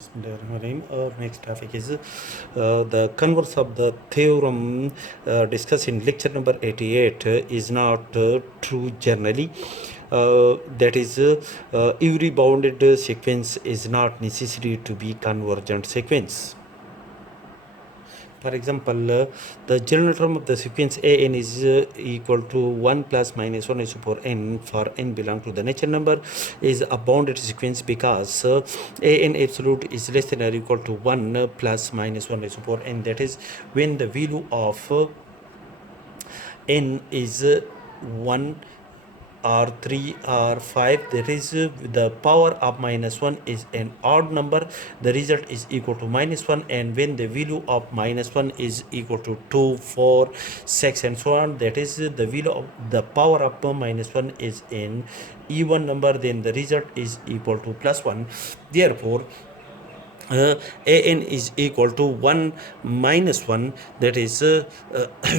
Our next topic is the converse of the theorem discussed in lecture number 88 is not true generally. That is, every bounded sequence is not necessary to be convergent sequence. For example, the general term of the sequence an is equal to 1 plus minus 1 is to power n for n belong to the natural number is a bounded sequence because an absolute is less than or equal to 1 plus minus 1 is to power n. That is, when the value of n is 1 or 3 or 5, that is the power of minus 1 is an odd number, the result is equal to minus 1. And when the value of minus 1 is equal to 2, 4, 6 and so on, that is the value of the power of minus 1 is an even number, then the result is equal to plus 1. Therefore an is equal to 1 minus 1, that is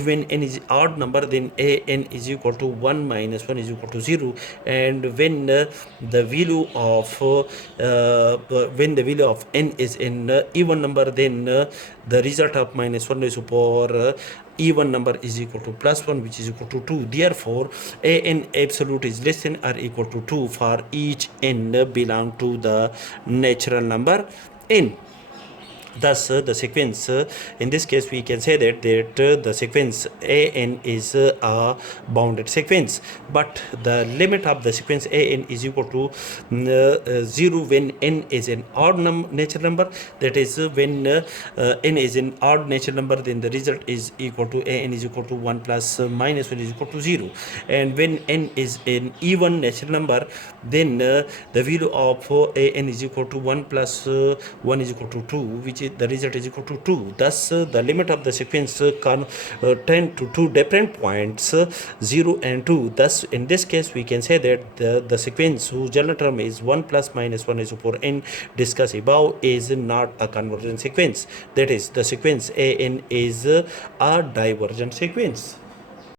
when n is odd number, then an is equal to 1 minus 1 is equal to 0. And when the value of n is an even number, then the result of minus 1 is power even number is equal to plus 1, which is equal to 2. Therefore an absolute is less than or equal to 2 for each n belong to the natural number n. Thus, the sequence, in this case, we can say that the sequence an is a bounded sequence. But the limit of the sequence an is equal to 0 when n is an odd natural number. That is, when n is an odd natural number, then the result is equal to an is equal to 1 plus minus 1 is equal to 0. And when n is an even natural number, then the value of an is equal to 1 plus 1 is equal to 2, which is the result is equal to 2. Thus, the limit of the sequence can tend to two different points, 0 and 2. Thus, in this case, we can say that the sequence whose general term is 1 plus minus 1 is equal to n discussed above is not a convergent sequence. That is, the sequence an is a divergent sequence.